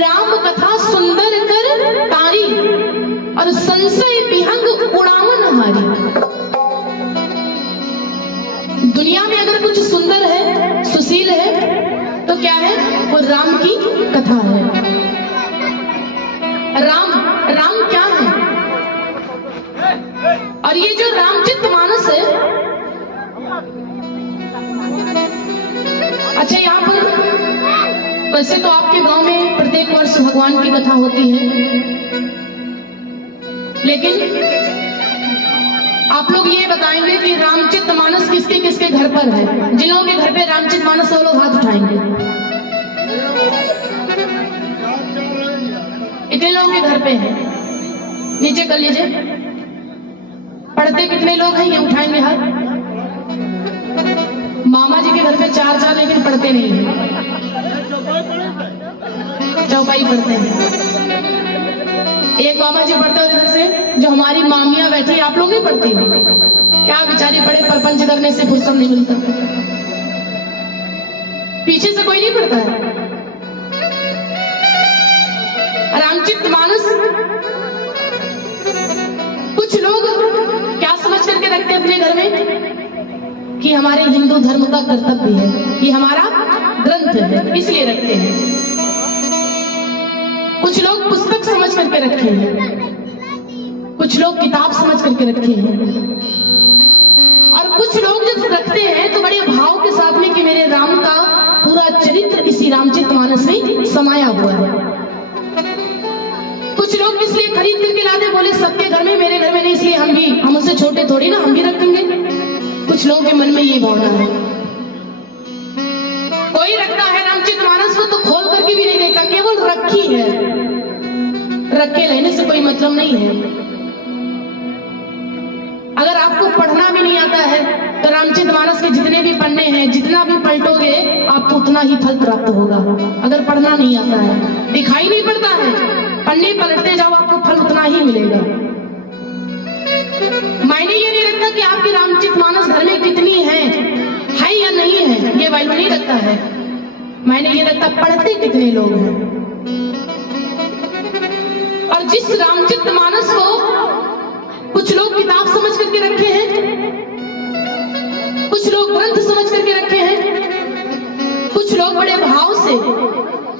राम कथा सुंदर कर तारी और संशय विहंग उड़ावन हारी। दुनिया में अगर कुछ सुंदर है, सुशील है, तो क्या है? वो राम की कथा है। राम क्या है? और ये जो रामचरितमानस है, अच्छा यहाँ पर वैसे तो आपके गांव में प्रत्येक वर्ष भगवान की कथा होती है, लेकिन आप लोग ये बताएंगे कि रामचरितमानस किसके किसके घर पर है? जिन लोगों के घर पे रामचरितमानस वो लोग हाथ उठाएंगे। इतने लोगों के घर पे है, नीचे कर लीजिए। पढ़ते कितने लोग हैं? ये उठाएंगे हाथ। मामा जी के घर पे 4 लेकिन पढ़ते नहीं है, चौपाई पढ़ते हैं। एक मामा जी पढ़ते हैं, इधर से जो हमारी मामियां बैठी, आप लोग नहीं पढ़ती हो क्या? बेचारी बड़े प्रपंच करने से फुर्सत नहीं मिलता, पीछे से कोई नहीं पढ़ता है। रामचरितमानस कुछ लोग क्या समझ करके रखते हैं अपने घर में कि हमारे हिंदू धर्म का कर्तव्य है, ये हमारा ग्रंथ है, इसलिए रखते हैं। कुछ लोग पुस्तक समझ करके रखे हैं, कुछ लोग किताब समझ करके रखे हैं, और कुछ लोग जब रखते हैं तो बड़े भाव के साथ में कि मेरे राम का पूरा चरित्र इसी रामचरितमानस में समाया हुआ है। कुछ लोग इसलिए खरीद करके लाते, बोले सबके घर में, मेरे घर में नहीं, इसलिए हम उससे छोटे थोड़ी ना, हम भी रखेंगे। कुछ लोगों के मन में ये भावना है। कोई रखता है रामचरितमानस को तो खोल करके भी नहीं देखता, केवल रखी है, रखे रहने से कोई मतलब नहीं है। अगर आपको पढ़ना भी नहीं आता है तो रामचरितमानस के जितने भी पन्ने हैं, जितना भी पलटोगे आपको उतना ही फल प्राप्त होगा। अगर पढ़ना नहीं आता है, दिखाई नहीं पड़ता है, पन्ने पलटते जाओ आपको फल उतना ही मिलेगा। मायने ये नहीं रखता कि आपकी रामचरितमानस घर में कितनी है या नहीं है, ये वैल्यू नहीं रखता है। मायने ये रखता पढ़ते कितने लोग हैं। और जिस रामचरितमानस को कुछ लोग किताब समझ करके रखे हैं, कुछ लोग ग्रंथ समझ करके रखे हैं, कुछ लोग बड़े भाव से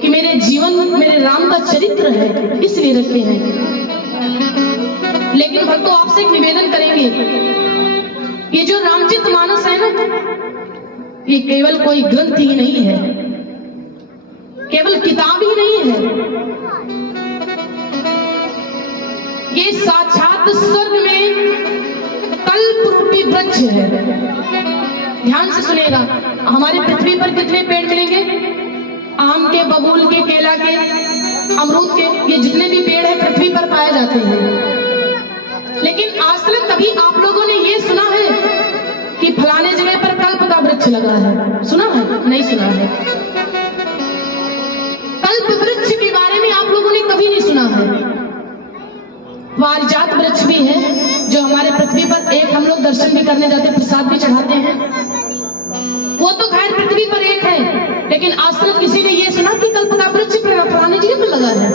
कि मेरे जीवन मेरे राम का चरित्र है इसलिए रखे हैं। लेकिन भक्तों आपसे एक निवेदन करेंगे, ये जो रामचरितमानस है ना, ये केवल कोई ग्रंथ ही नहीं है, केवल किताब ही नहीं है, ये साक्षात स्वर्ग में कल्प रूपी वृक्ष है। ध्यान से सुनिएगा, हमारे पृथ्वी पर कितने पेड़ मिलेंगे? आम के, बबूल के, केला के, अमरूद के, ये जितने भी पेड़ हैं पृथ्वी पर पाए जाते हैं। लेकिन आज तक कभी आप लोगों ने ये सुना है कि फलाने जगह पर कल्प का वृक्ष लगा है? सुना है? नहीं सुना है। कल्प वृक्ष के बारे में आप लोगों ने कभी नहीं सुना है। पारिजात वृक्ष भी है जो हमारे पृथ्वी पर, एक हम लोग दर्शन भी करने जाते, प्रसाद भी चढ़ाते हैं, वो तो खैर पृथ्वी पर एक है। लेकिन आज तक किसी ने ये सुना कि कल्प का वृक्ष फलाने जगह पर लगा है?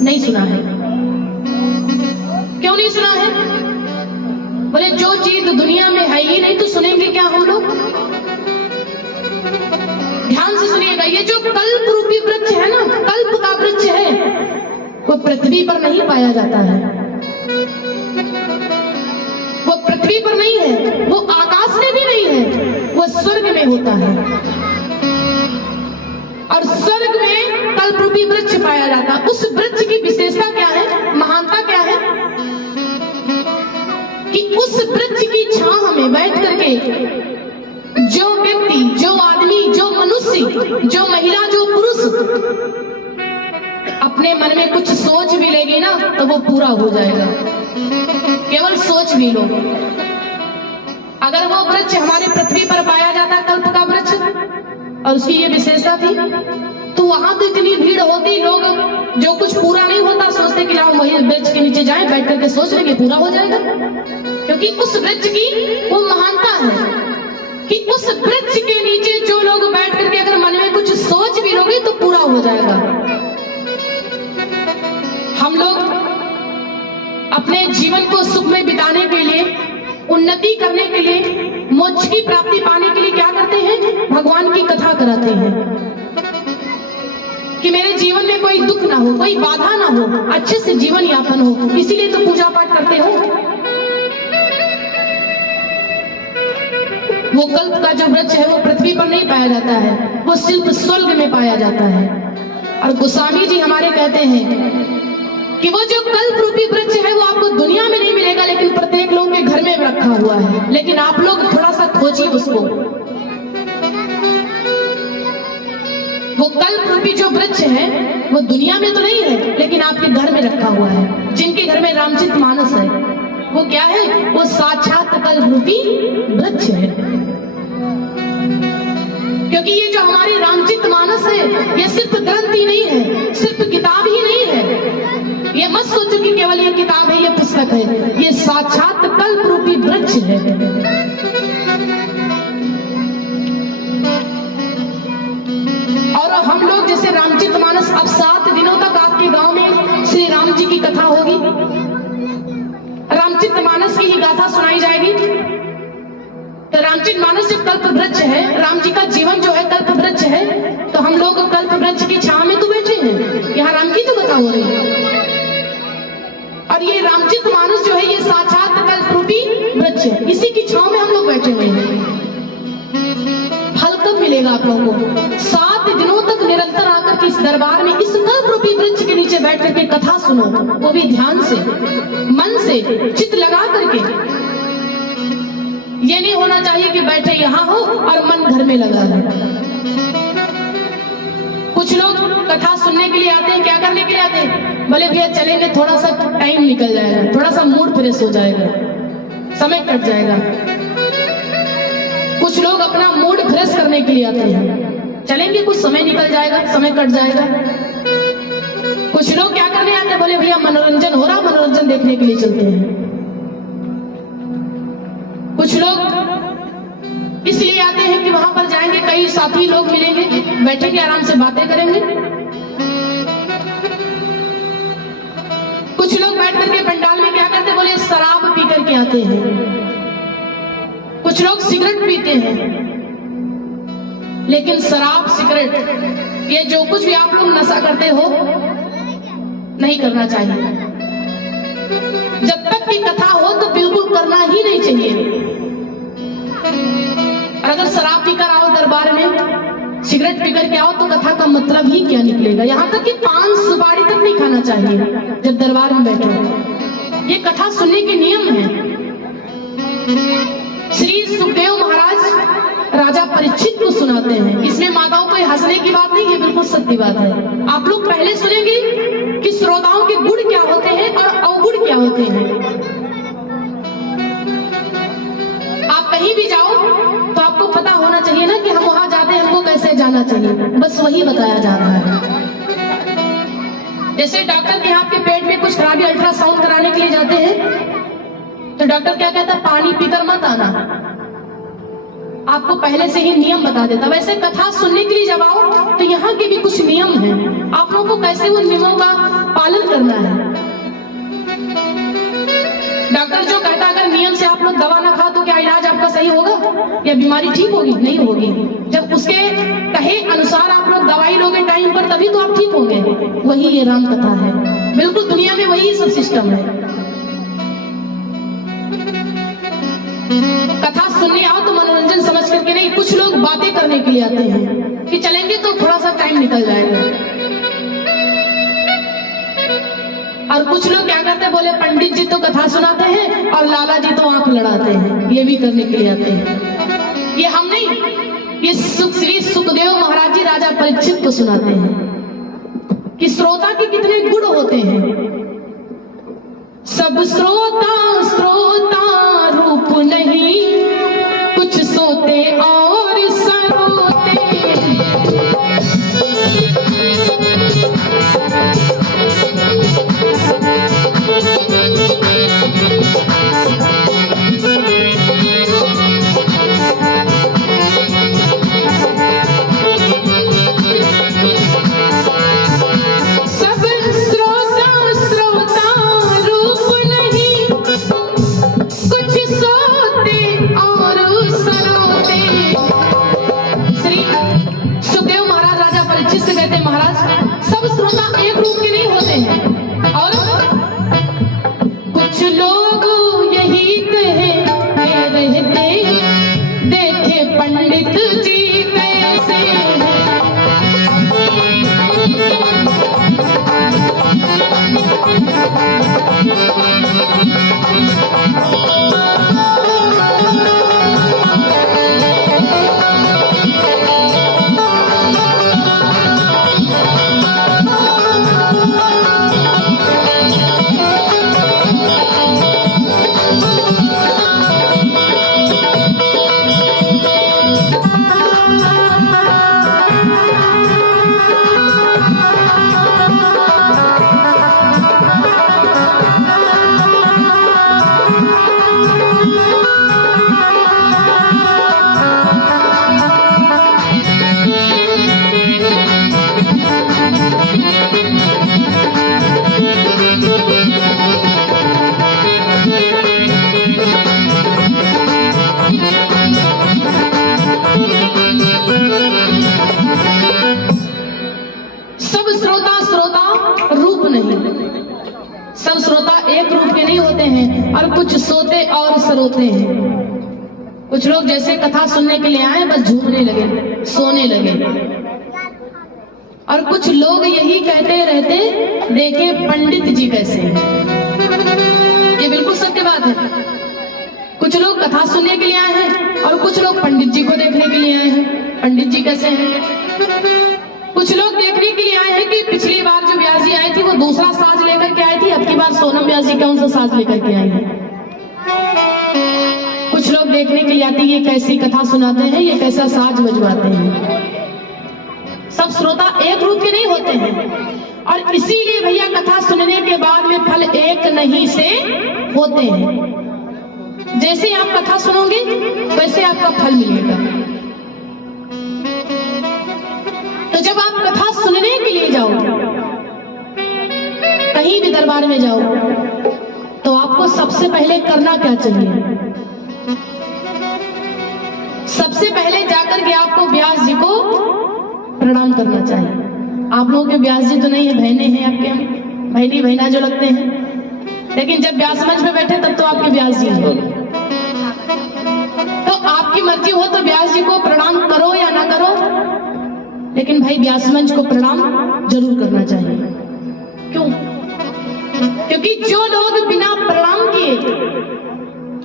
नहीं सुना है। क्यों नहीं सुना है? बोले जो चीज दुनिया में है ही नहीं तो सुनेंगे क्या हम लोग? ध्यान से सुनिएगा, ये जो कल्प रूपी वृक्ष है ना, कल्प का वृक्ष है, वो पृथ्वी पर नहीं पाया जाता है, वो पृथ्वी पर नहीं है, वो आकाश में भी नहीं है, वो स्वर्ग में होता है। और स्वर्ग में कल्परूपी वृक्ष पाया जाता है। उस वृक्ष की विशेषता क्या है, महानता क्या है? कि उस वृक्ष की छांव में बैठ करके जो व्यक्ति, जो आदमी, जो मनुष्य, जो महिला, जो पुरुष अपने मन में कुछ सोच भी लेगी ना तो वो पूरा हो जाएगा। केवल सोच भी लो। अगर वो वृक्ष हमारे पृथ्वी पर पाया जाता, कल्प का वृक्ष, और उसकी ये विशेषता थी, तो वहां तो इतनी भीड़ होती, लोग जो कुछ पूरा नहीं होता सोचते कि लाओ वही वृक्ष के नीचे जाएं, बैठ करके सोच लेंगे पूरा हो जाएगा। क्योंकि उस वृक्ष की वो महानता है कि उस वृक्ष के नीचे जो लोग बैठ करके अगर मन में कुछ सोच भी लोगे तो पूरा हो जाएगा। अपने जीवन को सुख में बिताने के लिए, उन्नति करने के लिए, मोक्ष की प्राप्ति पाने के लिए क्या करते हैं? भगवान की कथा कराते हैं कि मेरे जीवन में कोई दुख ना हो, कोई बाधा ना हो, अच्छे से जीवन यापन हो। इसीलिए तो पूजा पाठ करते हो। वो कल्प का जो वृक्ष है वो पृथ्वी पर नहीं पाया जाता है, वो सिर्फ स्वर्ग में पाया जाता है। और गोस्वामी जी हमारे कहते हैं कि वो जो कल्प रूपी वृक्ष है वो आपको दुनिया में नहीं मिलेगा, लेकिन प्रत्येक लोगों के घर में रखा हुआ है। लेकिन आप लोग थोड़ा सा खोजिए उसको। वो कल्प रूपी जो वृक्ष है वो दुनिया में तो नहीं है, लेकिन आपके घर में रखा हुआ है। जिनके घर में रामचरित मानस है वो क्या है? वो साक्षात कल्प रूपी वृक्ष है। क्योंकि ये जो हमारी रामचरित मानस है ये सिर्फ ग्रंथ ही नहीं है, सिर्फ किताब ही नहीं है। ये मत सोचो कि केवल ये किताब है, ये पुस्तक है। ये साक्षात कल्प रूपी वृक्ष है। और हम लोग जैसे रामचरित मानस, अब 7 दिनों तक आपके गांव में श्री राम जी की कथा होगी, रामचरित मानस की ही गाथा सुनाई जाएगी। तो रामचरित मानस जब कल्प वृक्ष है, राम जी का जीवन जो है कल्प वृक्ष है, तो हम लोग कल्प वृक्ष की छांव में तो बैठे हैं। यहाँ राम की तो कथा हो रही है। और ये रामचरित मानस जो है ये साक्षात कल्प रूपी वृक्ष है, इसी की छांव में हम लोग बैठे हुए हैं। फल कब मिलेगा आप लोगों को? 7 दिनों तक निरंतर आकर के इस दरबार में इस कल्प रूपी वृक्ष के नीचे बैठ करके कथा सुनो, वो भी ध्यान से, मन से, चित्त लगा करके। ये नहीं होना चाहिए कि बैठे यहाँ हो और मन घर में लगा है। कुछ लोग कथा सुनने के लिए आते हैं, क्या करने के लिए आते हैं? बोले भैया चलेंगे, थोड़ा सा टाइम निकल जाएगा, थोड़ा सा मूड फ्रेश हो जाएगा, समय कट जाएगा। कुछ लोग अपना मूड फ्रेश करने के लिए आते हैं, चलेंगे कुछ समय निकल जाएगा, समय कट जाएगा। कुछ लोग क्या करने आते हैं? बोले भैया मनोरंजन हो रहा, मनोरंजन देखने के लिए चलते हैं। कुछ लोग इसलिए आते हैं कि वहां पर जाएंगे, कई साथी लोग मिलेंगे, बैठेंगे, आराम से बातें करेंगे। कुछ लोग बैठ करके पंडाल में क्या करते हैं? बोले शराब पी करके आते हैं। कुछ लोग सिगरेट पीते हैं। लेकिन शराब, सिगरेट, ये जो कुछ भी आप लोग नशा करते हो नहीं करना चाहिए। जब तक की कथा हो तो बिल्कुल करना ही नहीं चाहिए। और अगर शराब पीकर आओ दरबार में, सिगरेट पीकर के आओ, तो कथा का मतलब ही क्या निकलेगा? यहाँ तक कि पान सुपारी तक नहीं खाना चाहिए जब दरबार में बैठो। ये कथा सुनने के नियम है। श्री सुखदेव महाराज राजा परीक्षित को सुनाते हैं। इसमें माताओं को हंसने की बात नहीं है, बिल्कुल सत्य बात है। आप लोग पहले सुनेंगे कि श्रोताओं के गुण क्या होते हैं और अवगुण क्या होते हैं। आप कहीं भी जाओ तो आपको पता होना चाहिए ना कि हम वहां जाते हैं, हमको कैसे जाना चाहिए, बस वही बताया जा रहा है। जैसे डॉक्टर के आपके पेट में कुछ खराबी, अल्ट्रासाउंड कराने के लिए जाते हैं, तो डॉक्टर क्या कहता है? पानी पीकर मत आना। आपको पहले से ही नियम बता देता। वैसे कथा सुनने के लिए जब आओ तो यहाँ के भी कुछ नियम हैं, आप लोगों को कैसे उन नियमों का पालन करना है। डॉक्टर जो कहता है अगर नियम से आप लोग दवा ना खाओ तो क्या इलाज आपका सही होगा या बीमारी ठीक होगी? नहीं होगी। जब उसके कहे अनुसार आप लोग दवाई लोगे टाइम पर, तभी तो आप ठीक होंगे। वही ये राम कथा है, बिल्कुल दुनिया में वही सब सिस्टम है। कथा सुनने आओ तो मनोरंजन समझ करके नहीं। कुछ लोग बातें करने के लिए आते हैं कि चलेंगे तो थोड़ा सा टाइम निकल जाएगा। और कुछ लोग क्या करते हैं? बोले पंडित जी तो कथा सुनाते हैं और लाला जी तो आंख लड़ाते हैं, ये भी करने के लिए आते हैं। ये हम नहीं, ये श्री सुखदेव महाराज जी राजा परीक्षित को सुनाते हैं कि श्रोता के कितने गुण होते हैं। सब श्रोता श्रोता रूप नहीं, कुछ सोते और सरोते। सब श्रोता श्रोता रूप नहीं, परीक्षित से कहते महाराज सब श्रोता एक रूप के नहीं होते हैं, और कुछ लोग यही कहे रहते देखे पंडित जी कैसे और कुछ सोते और सरोते हैं। कुछ लोग जैसे कथा सुनने के लिए आए बस झूमने लगे, सोने लगे, और कुछ लोग यही कहते रहते देखे पंडित जी कैसे हैं। ये बिल्कुल सत्य बात है। कुछ लोग कथा सुनने के लिए आए हैं और कुछ लोग पंडित जी को देखने के लिए आए हैं, पंडित जी कैसे हैं। कुछ लोग देखने के लिए आए हैं कि पिछली बार जो व्यास जी आई थी वो दूसरा साज लेकर के आई थी, अब की बार सोनम व्यास जी कौन सा साज लेकर के आई है। कुछ लोग देखने के लिए आते हैं ये कैसी कथा सुनाते हैं, ये कैसा साज बजवाते हैं। सब श्रोता एक रूप के नहीं होते हैं, और इसीलिए भैया कथा सुनने के बाद में फल एक नहीं से होते हैं। जैसे आप कथा सुनोगे वैसे आपका फल मिलेगा। तो जब आप कथा सुनने के लिए जाओ, कहीं भी दरबार में जाओ, तो आपको सबसे पहले करना क्या चाहिए? सबसे पहले जाकर के आपको व्यास जी को प्रणाम करना चाहिए। आप लोगों के व्यास जी तो नहीं है, बहने हैं आपके, बहनी बहना जो लगते हैं, लेकिन जब व्यास मंच में बैठे तब तो आपके व्यास जी हैं। तो आपकी मर्जी हो तो व्यास जी को प्रणाम करो या ना करो, लेकिन भाई व्यास मंच को प्रणाम जरूर करना चाहिए। क्यों? क्योंकि जो लोग बिना प्रणाम किए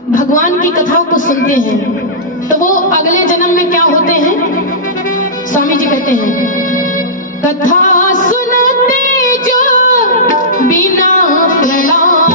भगवान की कथाओं को सुनते हैं तो वो अगले जन्म में क्या होते हैं? स्वामी जी कहते हैं कथा सुनते जो बिना प्रणाम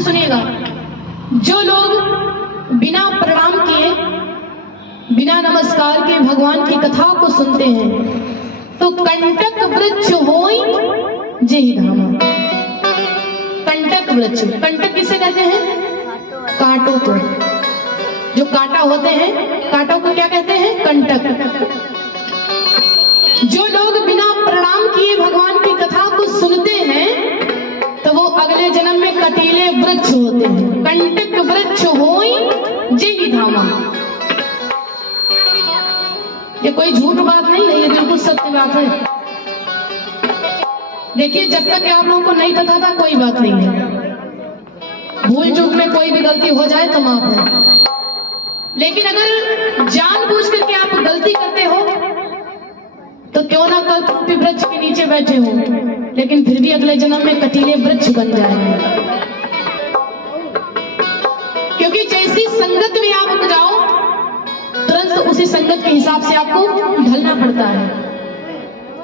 सुनिएगा। जो लोग बिना प्रणाम किए, बिना नमस्कार के भगवान की कथाओं को सुनते हैं तो कंटक वृक्ष होई जेहि धामा। कंटक वृक्ष, कंटक किसे कहते हैं? कांटों को। जो कांटा होते हैं, कांटों को क्या कहते हैं? कंटक। जो लोग बिना प्रणाम किए भगवान की कथा को सुनते हैं तो वो अगले जन्म में कटीले वृक्ष होते हैं। कंटक वृक्ष होई जेहि धामा। ये कोई झूठ बात नहीं है, ये बिल्कुल सत्य बात है। देखिए, जब तक आप लोगों को नहीं पता था कोई बात नहीं है, भूल चूक में कोई भी गलती हो जाए तो माफ है। लेकिन अगर जानबूझ करके आप गलती करते हो तो क्यों ना कल्परूपी वृक्ष के नीचे बैठे हो, लेकिन फिर भी अगले जन्म में कटीले वृक्ष बन जाएंगे। क्योंकि जैसी संगत में आप उठ जाओ तुरंत उसी संगत के हिसाब से आपको ढलना पड़ता है।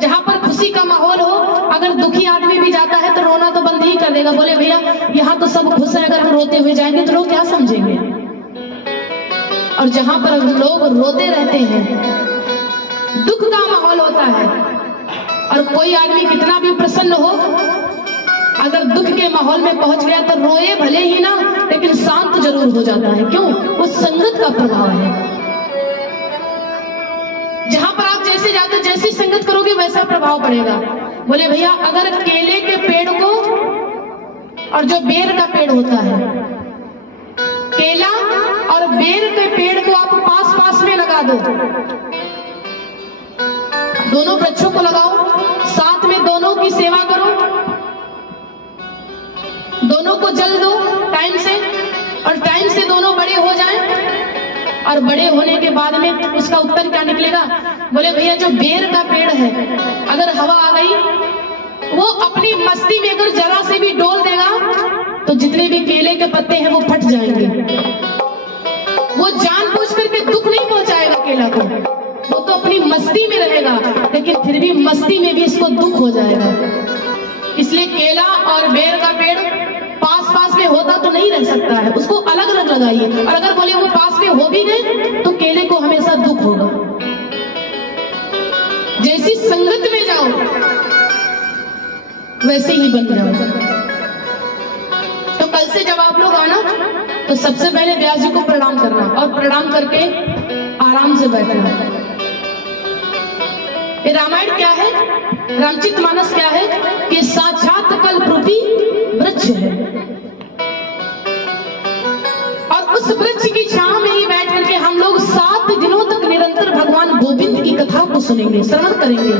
जहां पर खुशी का माहौल हो, अगर दुखी आदमी भी जाता है तो रोना तो बंद ही कर देगा, बोले भैया यहाँ तो सब खुश है, अगर हम रोते हुए जाएंगे तो लोग क्या समझेंगे। और जहां पर लोग रोते रहते हैं, दुख का माहौल होता है, और कोई आदमी कितना भी प्रसन्न हो, अगर दुख के माहौल में पहुंच गया तो रोए भले ही ना, लेकिन शांत जरूर हो जाता है। क्यों? वो संगत का प्रभाव है। जहां पर आप जैसे जाते, जैसी संगत करोगे वैसा प्रभाव पड़ेगा। बोले भैया अगर केले के पेड़ को और जो बेर का पेड़ होता है, केला और बेर के पेड़ को आप पास पास में लगा दो, दोनों वृक्षों को लगाओ, साथ में दोनों की सेवा करो, दोनों को जल दो टाइम से, और टाइम से दोनों बड़े हो जाएं, और बड़े होने के बाद में उसका उत्तर क्या निकलेगा? बोले भैया जो बेर का पेड़ है, अगर हवा आ गई, वो अपनी मस्ती में अगर जरा से भी डोल देगा तो जितने भी केले के पत्ते हैं वो फट जाएंगे। वो जानबूझ करके दुख नहीं पहुंचाएगा केला को, वो तो अपनी मस्ती में रहेगा, लेकिन फिर भी मस्ती में भी इसको दुख हो जाएगा। इसलिए केला और बेर का पेड़ पास पास में होता तो नहीं रह सकता है, उसको अलग अलग लगाइए। और अगर बोले वो पास में हो भी गए तो केले को हमेशा दुख होगा। जैसी संगत में जाओ वैसे ही बन जाओ। तो कल से जब आप लोग आना तो सबसे पहले व्यास जी को प्रणाम करना, और प्रणाम करके आराम से बैठना। ये रामायण क्या है, रामचरितमानस क्या है? कि साक्षात कल्परूपी वृक्ष है, और उस वृक्ष की छांव में ही बैठ करके हम लोग 7 दिनों तक निरंतर भगवान गोविंद की कथा को सुनेंगे, श्रवण करेंगे।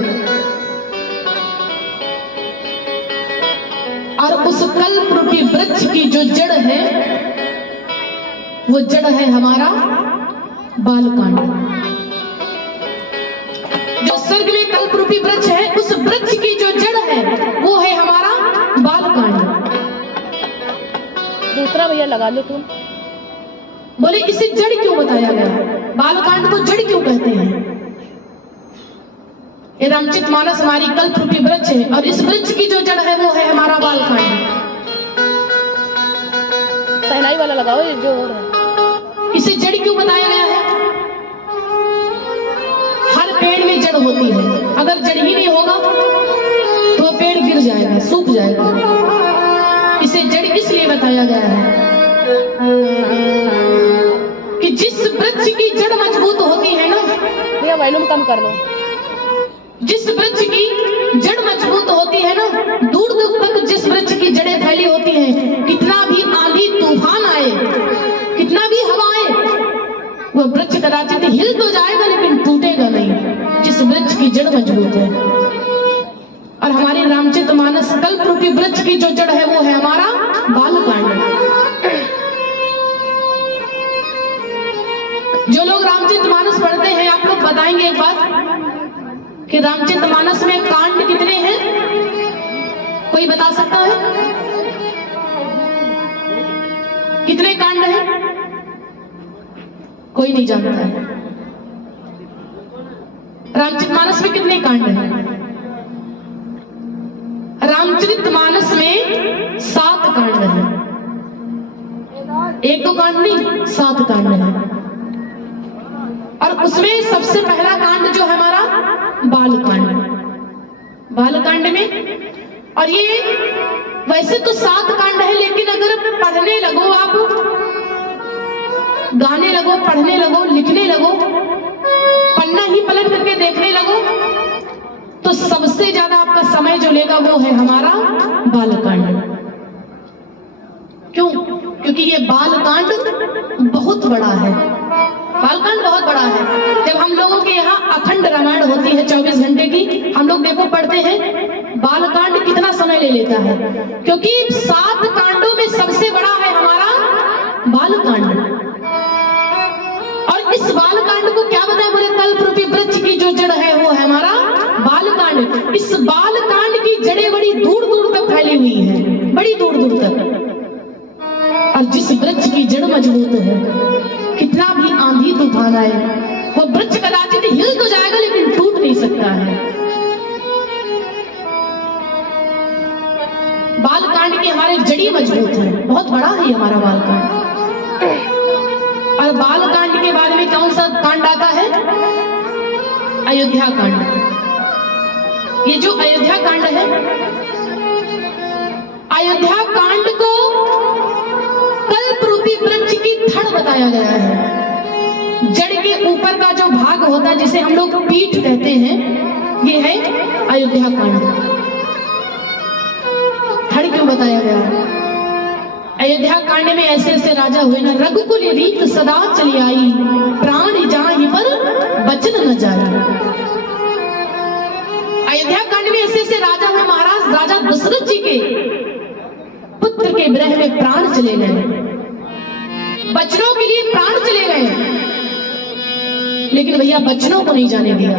और उस कल्परूपी वृक्ष की जो जड़ है, वो जड़ है हमारा बालकांड। जो स्वर्ग में कल्परूपी वृक्ष है, उस वृक्ष की जो जड़ है वो है हमारा बालकांड। दूसरा भैया लगा लो तुम। बोले इसे जड़ क्यों बताया गया, बालकांड को जड़ क्यों कहते हैं? ये रामचरितमानस हमारी कल्परूपी वृक्ष है, और इस वृक्ष की जो जड़ है वो है हमारा बालकांड। सहनाई वाला लगाओ, ये जो हो रहा है। इसे जड़ क्यों बताया गया है? हर पेड़ में जड़ होती है, अगर जड़ ही नहीं होगा तो पेड़ गिर जाएगा, सूख जाएगा। इसे जड़ इसलिए बताया गया है कि जिस वृक्ष की जड़ मजबूत होती है ना, भैया वॉल्यूम कम कर लो। जिस वृक्ष की जड़ मजबूत होती है ना, दूर दूर तक जिस वृक्ष की जड़ें फैली होती हैं, कितना भी आंधी तूफान आए, कितना भी हवा आए, वह वृक्ष कदाचित हिल तो जाएगा लेकिन टूटेगा नहीं, जिस वृक्ष की जड़ मजबूत है। और हमारे रामचरितमानस कल्परूपी वृक्ष की जो जड़ है वो है हमारा बालकांड। जो लोग रामचरितमानस पढ़ते हैं, आप लोग बताएंगे एक बात कि रामचरितमानस में कांड कितने हैं? कोई बता सकता है? कितने कांड हैं? कोई नहीं जानता है। रामचरितमानस में कितने कांड हैं? रामचरितमानस में 7 कांड हैं। 1-2 कांड नहीं, 7 कांड हैं। और उसमें सबसे पहला कांड जो है हमारा बालकांड। बालकांड में, और ये वैसे तो 7 कांड है, लेकिन अगर पढ़ने लगो आप, गाने लगो, पढ़ने लगो, लिखने लगो, पन्ना ही पलट करके देखने लगो, तो सबसे ज्यादा आपका समय जो लेगा वो है हमारा बालकांड। क्यों? क्योंकि ये बालकांड बहुत बड़ा है। बालकांड बहुत बड़ा है। जब हम लोगों के यहाँ अखंड रामायण होती है 24 घंटे की, हम लोग देखो पढ़ते हैं, बालकांड कितना ले लेता है, क्योंकि 7 कांडों में सबसे बड़ा है हमारा बालकांड। और इस बालकांड को क्या बताया, बोले कल्प रूपी वृक्ष की जो जड़ है वो है हमारा बालकांड। इस बालकांड की जड़ें बड़ी दूर दूर तक फैली हुई है, बड़ी दूर दूर तक। और जिस वृक्ष की जड़ मजबूत है, कितना भी आंधी तूफान आए, वो वृक्ष कदाचित हिल तो जाएगा लेकिन टूट नहीं सकता है। बालकांड के हमारे जड़ी मजबूत है, बहुत बड़ा है हमारा बालकांड। और बालकांड के बाद में कौन सा कांड आता है, अयोध्या कांड। ये जो अयोध्या कांड है, अयोध्या कांड को कल्प रूपी वृक्ष की थड़ बताया गया है। जड़ के ऊपर का जो भाग होता है जिसे हम लोग पीठ कहते हैं, ये है अयोध्या कांड। थड़ क्यों बताया गया है? अयोध्या कांड में ऐसे ऐसे राजा हुए ना, रघुकुल रीत सदा चली आई, प्राण जाहि पर बचन न जाए। अयोध्या कांड में ऐसे ऐसे राजा हुए, महाराज राजा दशरथ जी के पुत्र के विरह में प्राण चले गए, बचनों के लिए प्राण चले गए, लेकिन भैया बचनों को नहीं जाने दिया।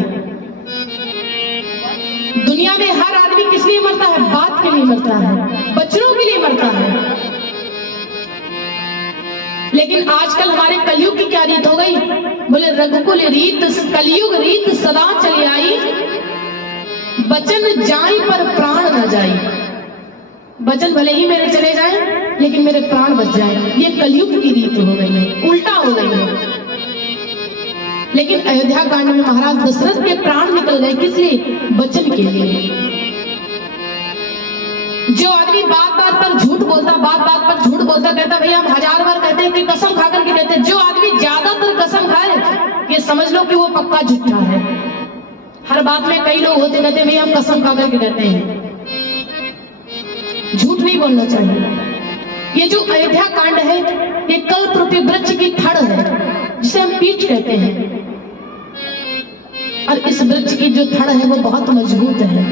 दुनिया में हर आदमी किस लिए मरता है, बात के लिए मरता है, बचनों के लिए मरता है। लेकिन आजकल हमारे कलयुग की क्या रीत हो गई, बोले रघुकुल रीत कलयुग रीत सदा चली आई, बचन जाई पर प्राण न जाई। बचन भले ही मेरे चले जाए लेकिन मेरे प्राण बच जाए, ये कलयुग की रीत हो गई है, उल्टा हो गई है। लेकिन अयोध्या कांड में महाराज दशरथ के प्राण निकल गए, किस लिए, बचन के लिए। जो आदमी बात बात पर झूठ बोलता, बात बात पर झूठ बोलता, कहता भैया हम 1000 बार कहते हैं कि कसम खा करके कहते हैं, जो आदमी ज्यादातर कसम खाए ये समझ लो कि वो पक्का झूठा है। हर बात में कई लोग होते कहते भैया हम कसम खा करके कहते हैं, झूठ नहीं बोलना चाहिए। ये जो अयोध्या कांड है ये कल्प रूपी वृक्ष की थड़ है जिसे हम पीठ कहते हैं। और इस वृक्ष की जो थड़ है वो बहुत मजबूत है।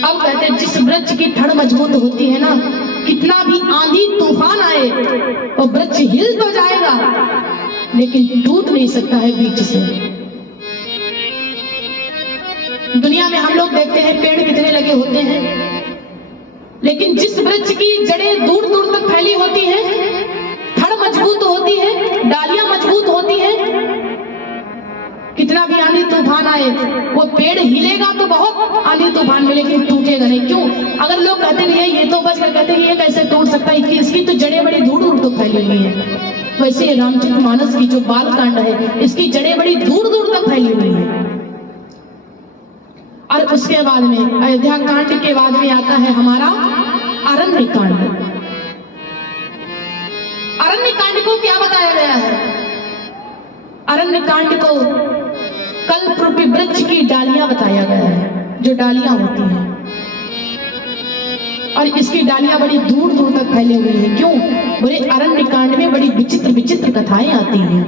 अब कहते हैं जिस वृक्ष की थड़ मजबूत होती है ना, कितना भी आंधी तूफान आए वो वृक्ष हिल तो जाएगा लेकिन टूट नहीं सकता है बीच से। दुनिया में हम लोग देखते हैं पेड़ कितने लगे होते हैं, लेकिन जिस वृक्ष की जड़ें दूर दूर तक फैली होती हैं, थड़ मजबूत होती है, डालियां मजबूत होती हैं, कितना भी आंधी तूफान आए वो पेड़ हिलेगा तो बहुत आंधी तूफान में, लेकिन टूटेगा नहीं। क्यों? अगर लोग कहते नहीं है ये तो बच कर, कहते हैं ये कैसे टूट सकता है, इसकी तो जड़ें बड़ी दूर दूर तक फैली हुई है। वैसे रामचरितमानस की जो बालकांड है इसकी जड़ें बड़ी दूर दूर तक फैली हुई है। और उसके बाद में अयोध्या कांड के बाद में आता है हमारा अरण्य कांड। अरण्य कांड को क्या बताया गया है? अरण्य कांड को कल्प रूपी वृक्ष की डालियां बताया गया है, जो डालियां होती हैं, और इसकी डालियां बड़ी दूर दूर तक फैली हुई है। क्यों? बोले अरण्य कांड में बड़ी विचित्र विचित्र कथाएं आती हैं,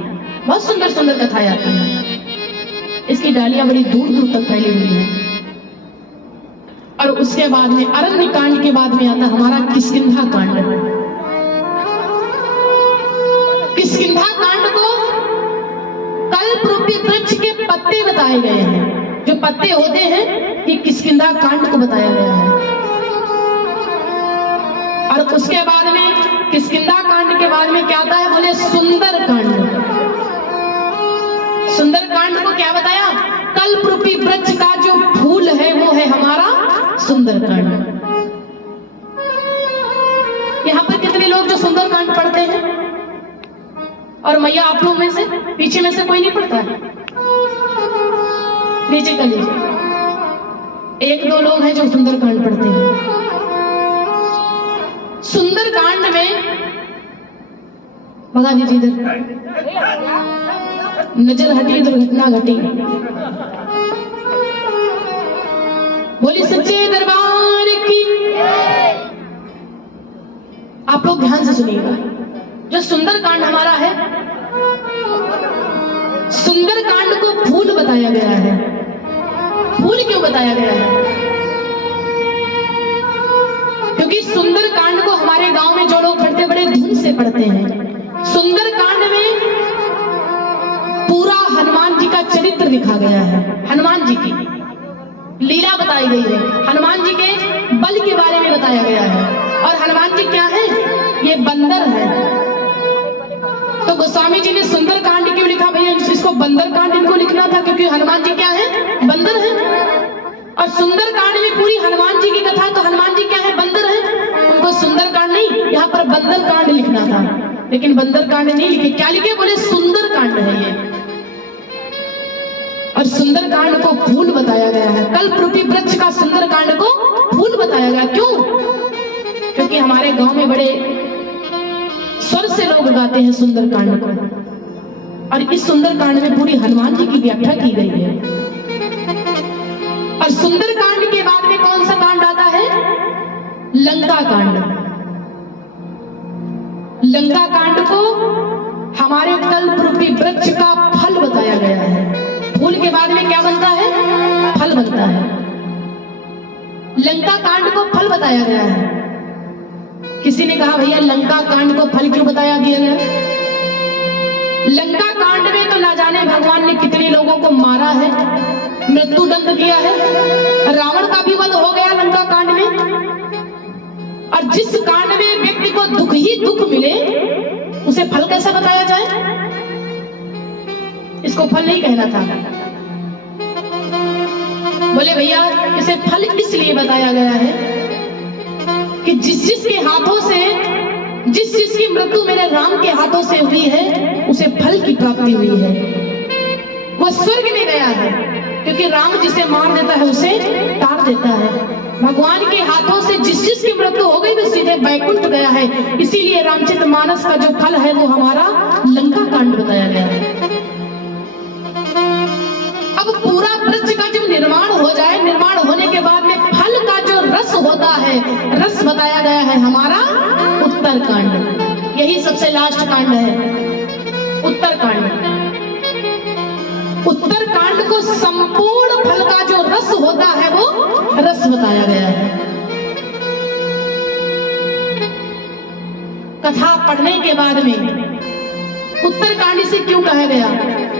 बहुत सुंदर सुंदर कथाएं आती हैं। इसकी डालियां बड़ी दूर दूर तक फैली हुई है। और उसके बाद में अरण्य कांड के बाद में आता हमारा किष्किंधा कांड। किष्किंधा कांड को कल्प रूपी वृक्ष के पत्ते बताए गए हैं, जो पत्ते होते हैं ये किष्किंधा कांड को बताया गया है। और उसके बाद में किष्किंधा कांड के बाद में क्या आता है, बोले सुंदर कांड। सुंदर कांड को क्या बताया? कल्प रूपी वृक्ष का जो फूल है वो है हमारा सुंदर कांड। यहाँ पर कितने लोग जो सुंदर कांड पढ़ते हैं? और मैया आप लोग में से, पीछे में से कोई नहीं पढ़ता है? नीचे कर लीजिए। 1-2 लोग हैं जो सुंदर कांड पढ़ते हैं। सुंदर कांड में भगा दीजिए इधर, नजर हटी दुर्घटना घटी। बोली सच्चे दरबार की। आप लोग ध्यान से सुनिएगा, जो सुंदर कांड हमारा है, सुंदर कांड को फूल बताया गया है। फूल क्यों बताया गया है? से पढ़ते हैं। सुंदर कांड में पूरा हनुमान जी का चरित्र दिखा गया है, हनुमान जी की लीला बताई गई है, हनुमान जी के बल के बारे में बताया गया है। और हनुमान जी क्या है? ये बंदर है। तो गोस्वामी जी ने सुंदर कांड क्यों लिखा? भैया इसको बंदर कांड इनको लिखना था, क्योंकि हनुमान जी क्या है? बंदर है। और सुंदर कांड में पूरी हनुमान जी की कथा, तो हनुमान जी क्या है? बंदर है। उनको सुंदर कांड नहीं, यहाँ पर बंदर कांड लिखना था, लेकिन बंदर कांड नहीं लिखे। क्या लिखे? बोले सुंदर कांड है ये। और सुंदर कांड को फूल बताया गया है, कल्प रूपी वृक्ष का सुंदर कांड को फूल बताया गया। क्यों? क्योंकि हमारे गांव में बड़े स्वर से लोग गाते हैं सुंदर कांड को, और इस सुंदर कांड में पूरी हनुमान जी की व्याख्या की गई है। और सुंदर कांड के बाद में कौन सा कांड आता है? लंका कांड। लंका कांड को हमारे कल्प रूपी वृक्ष का फल बताया गया है। फूल के बाद में क्या बनता है? फल बनता है। लंका कांड को फल बताया गया है। किसी ने कहा भैया लंका कांड को फल क्यों बताया गया? लंका कांड में तो ना जाने भगवान ने कितने लोगों को मारा है, मृत्यु दंड किया है। रावण का भी वध हो गया लंका कांड में। और जिस कांड में व्यक्ति को दुख ही दुख मिले, उसे फल कैसा बताया जाए? इसको फल नहीं कहना था। बोले भैया इसे फल इसलिए बताया गया है कि जिस के हाथों से, जिस की मृत्यु मेरे राम के हाथों से हुई है, उसे फल की प्राप्ति हुई है। वो स्वर्ग में गया है, क्योंकि राम जिसे मार देता है उसे तार देता है। भगवान के हाथों से जिस की मृत्यु हो गई वो सीधे बैकुंठ गया है। इसीलिए रामचरितमानस का जो फल है वो हमारा लंका कांड बताया गया है। अब पूरा वृक्ष का जब निर्माण हो जाए, निर्माण होने के बाद में फल का जो रस होता है, रस बताया गया है हमारा उत्तर कांड। यही सबसे लास्ट कांड है, उत्तर कांड। उत्तर कांड को संपूर्ण फल का जो रस होता है वो रस बताया गया है। कथा पढ़ने के बाद में उत्तर कांड से क्यों कहा गया?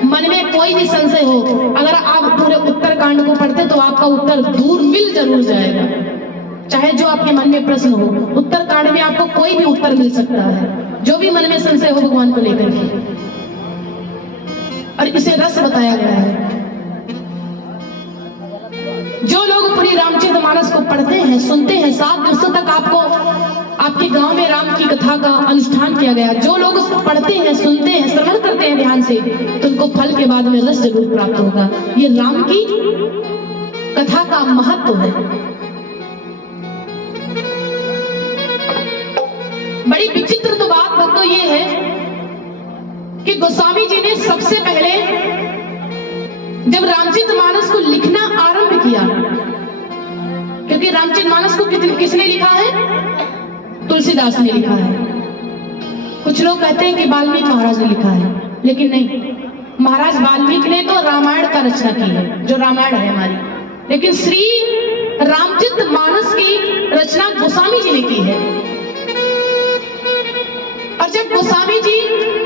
मन में कोई भी संशय हो, अगर आप पूरे उत्तर कांड को पढ़ते तो आपका उत्तर दूर मिल जरूर जाएगा। चाहे जो आपके मन में प्रश्न हो, उत्तर कांड में आपको कोई भी उत्तर मिल सकता है, जो भी मन में संशय हो भगवान को लेकर के। और इसे रस बताया गया है। जो लोग पूरी रामचरितमानस को पढ़ते हैं, सुनते हैं, 7 दिवसों तक आपको आपके गांव में राम की कथा का अनुष्ठान किया गया। जो लोग पढ़ते हैं, सुनते हैं, श्रवण करते हैं ध्यान से, तो उनको फल के बाद में रस जरूर प्राप्त होगा। ये राम की कथा का महत्व है। बड़ी विचित्र तो बात भक्तों ये है कि गोस्वामी जी ने सबसे पहले जब रामचरितमानस को लिखना आरंभ किया, क्योंकि रामचरितमानस को किसने लिखा है? तुलसीदास ने लिखा है। कुछ लोग कहते हैं कि वाल्मीकि महाराज ने लिखा है, लेकिन नहीं, महाराज वाल्मीकि ने तो रामायण का रचना की है, जो रामायण है हमारी, लेकिन श्री रामचरितमानस की रचना गोस्वामी जी ने की है। और जब गोस्वामी जी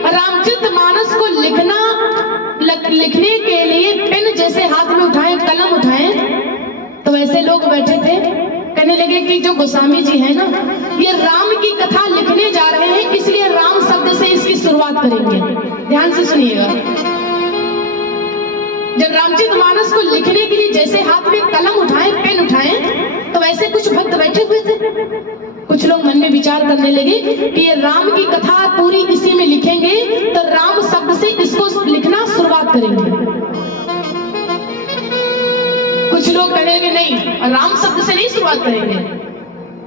रामचरितमानस को लिखने के लिए पेन जैसे हाथ में उठाए, कलम उठाए, तो वैसे लोग बैठे थे, कहने लगे कि जो गोस्वामी जी है ना, ये राम की कथा लिखने जा रहे हैं, इसलिए राम शब्द से इसकी शुरुआत करेंगे। ध्यान से सुनिएगा। जब रामचरितमानस को लिखने के लिए जैसे हाथ में कलम उठाए, पेन उठाए, तो वैसे कुछ भक्त बैठे हुए थे। कुछ लोग मन में विचार करने लगे कि ये राम की कथा पूरी इसी में लिखेंगे, तो राम शब्द से इसको लिखना शुरुआत करेंगे। कुछ लोग कहेंगे नहीं, राम शब्द से नहीं शुरुआत करेंगे।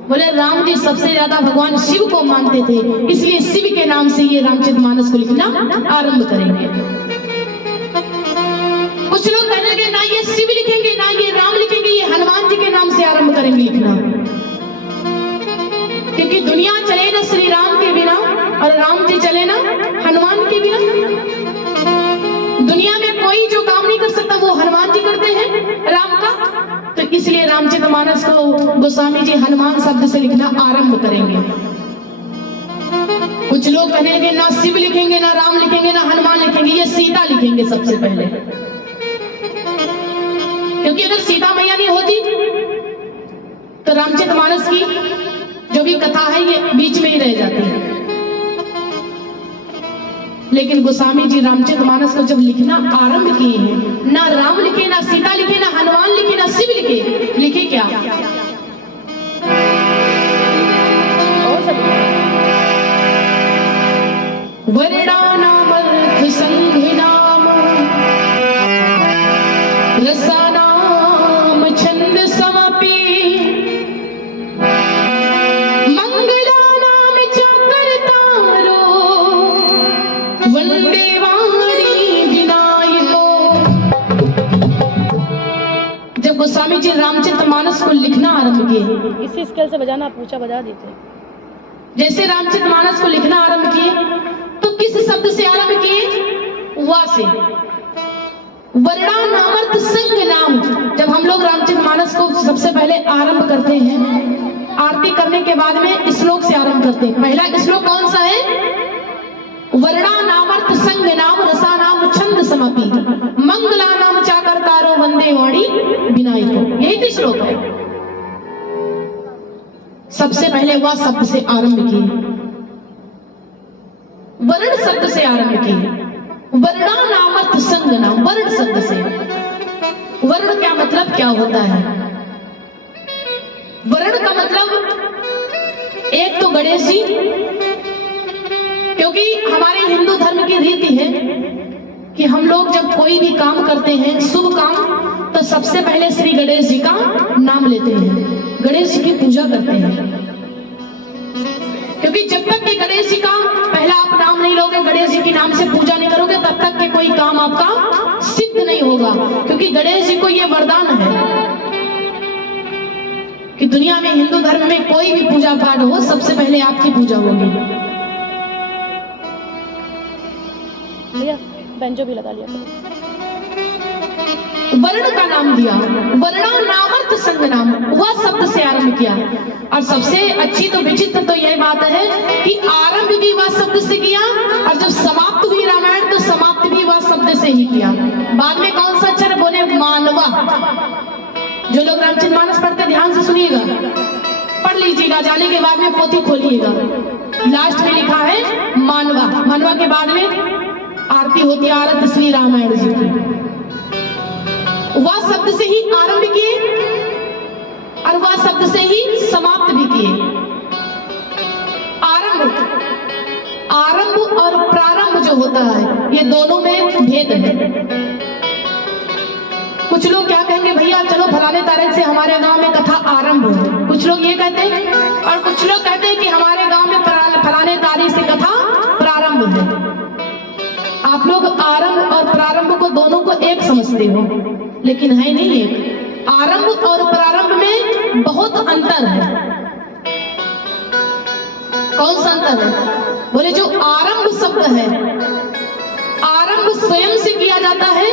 बोले राम जी सबसे ज्यादा भगवान शिव को मानते थे, इसलिए शिव के नाम से ये रामचरितमानस को लिखना आरंभ करेंगे। कुछ लोग कहने लगे ना ये शिव लिखेंगे, ना ये राम लिखेंगे, ये हनुमान जी के नाम से आरंभ करेंगे लिखना, क्योंकि दुनिया चले ना श्री राम के बिना और राम जी चले ना हनुमान के बिना। दुनिया में कोई जो काम नहीं कर सकता वो हनुमान जी करते हैं राम का, तो इसलिए रामचरितमानस को गोस्वामी जी हनुमान शब्द से लिखना आरंभ करेंगे। कुछ लोग कहने लगे ना शिव लिखेंगे, ना राम लिखेंगे, ना हनुमान लिखेंगे, ये सीता लिखेंगे सबसे पहले, क्योंकि अगर सीता मैया नहीं होती तो रामचरितमानस की जो भी कथा है ये बीच में ही रह जाती है। लेकिन गोस्वामी जी रामचरितमानस को जब लिखना आरंभ किए हैं, ना राम लिखे, ना सीता लिखे, ना हनुमान लिखे, ना शिव लिखे, लिखे क्या? और सब वर्णानामर्थ संघनाम रसानाम छंद समपि मंगलानाम च कर्तारो वंदे वाणी विनायको। जब गोस्वामी जी रामचरितमानस को लिखना आरंभ किए, इसी स्केल से बजाना, पूछा बजा देते। जैसे रामचरितमानस को लिखना आरंभ किए तो किस शब्द से आरंभ किए? वा से। वर्णानामर्थ संग नाम। जब हम लोग रामचरितमानस को सबसे पहले आरंभ करते हैं, आरती करने के बाद में श्लोक से आरंभ करते हैं। पहला श्लोक कौन सा है? वर्णानामर्थ संग नाम रसानाम छंद समपि मंगलानाम च कर्तारो वंदे वाणी विनायको। यही तो श्लोक है। सबसे पहले वह शब्द से आरंभ किए, वर्ण शब्द से आरंभ किए। वर्णानामर्थ संग नाम, वर्ण शब्द से। वर्ण क्या मतलब क्या होता है? वर्ण का मतलब एक तो गणेश जी, क्योंकि हमारे हिंदू धर्म की रीति है कि हम लोग जब कोई भी काम करते हैं, शुभ काम, तो सबसे पहले श्री गणेश जी का नाम लेते हैं, गणेश जी की पूजा करते हैं। क्योंकि जब तक कि गणेश जी का पहला आप नाम नहीं लोगे, गणेश जी के नाम से पूजा नहीं करोगे, तब तक कि कोई काम आपका सिद्ध नहीं होगा। क्योंकि गणेश जी को ये वरदान है कि दुनिया में हिंदू धर्म में कोई भी पूजा पाठ हो, सबसे पहले आपकी पूजा होगी। भैया बेंजो भी लगा लिया करो। वर्ण का नाम दिया, वर्णानामर्थ संग नाम, वह शब्द से आरंभ किया। और सबसे अच्छी तो विचित्र तो यह बात है कि आरंभ भी वह शब्द से किया, और जब समाप्त हुई रामायण तो समाप्त भी वह शब्द से ही किया। बाद में कौन सा अक्षर बोले? मानवा। जो लोग रामचरितमानस पढ़ते ध्यान से सुनिएगा, पढ़ लीजिएगा, जाने के बाद में पोथी खोलिएगा, लास्ट में लिखा है मानवा। मानवा के बाद में आरती होती है, आरत श्री रामायण जी की। वह शब्द से ही आरंभ किए और वह शब्द से ही समाप्त भी किए। आरंभ और प्रारंभ जो होता है, ये दोनों में भेद है। कुछ लोग क्या कहेंगे, भैया चलो फलाने तारीख से हमारे गांव में कथा आरंभ हो, कुछ लोग ये कहते हैं, और कुछ लोग कहते हैं कि हमारे गांव में फलाने तारीख से कथा प्रारंभ है। आप लोग आरंभ और प्रारंभ को दोनों को एक समझते हो, लेकिन है नहीं एक। आरंभ और प्रारंभ में बहुत अंतर है। कौन सा अंतर है? बोले जो आरंभ शब्द है, आरंभ स्वयं से किया जाता है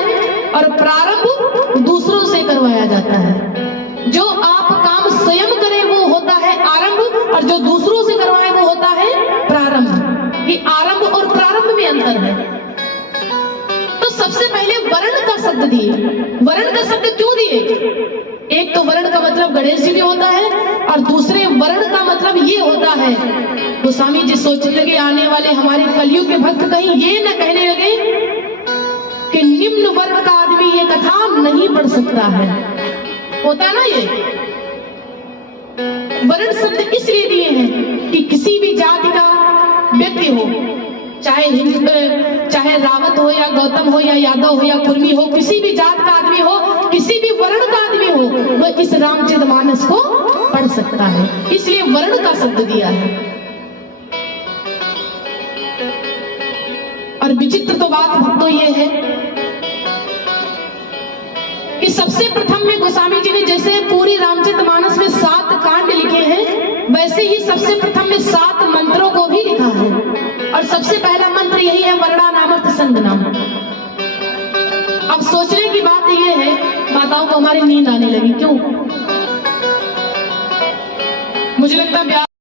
और प्रारंभ दूसरों से करवाया जाता है। जो आप काम स्वयं करें वो होता है आरंभ, और जो दूसरों से करवाए वो होता है प्रारंभ। ये आरंभ और प्रारंभ में अंतर है। तो सबसे पहले वर्ण का शब्द दिए। वर्ण का शब्द क्यों दिए? एक तो वर्ण का मतलब गणेश जी भी होता है, और दूसरे वर्ण का मतलब ये होता है, गोस्वामी जी सोचने लगे आने वाले हमारे कलयुग के भक्त कहीं ये न कहने लगे कि निम्न वर्ण का आदमी ये कथा नहीं पढ़ सकता है। होता ना ये वर्ण शब्द इसलिए दिए हैं कि किसी भी जाति का व्यक्ति हो, चाहे रावत हो या गौतम हो या यादव हो या कुर्मी हो, किसी भी जात का आदमी हो, किसी भी वर्ण का आदमी हो, वह इस रामचरितमानस को पढ़ सकता है। इसलिए वर्ण का शब्द दिया है। और विचित्र तो बात भक्तों ये है कि सबसे प्रथम में गोस्वामी जी ने जैसे पूरी रामचरितमानस में 7 कांड लिखे हैं, वैसे ही सबसे प्रथम में 7 मंत्रों को भी लिखा है। और सबसे पहला मंत्र यही है, वर्णानामर्थ संग नाम। अब सोचने की बात यह है, माताओं को हमारी नींद आने लगी, क्यों? मुझे लगता है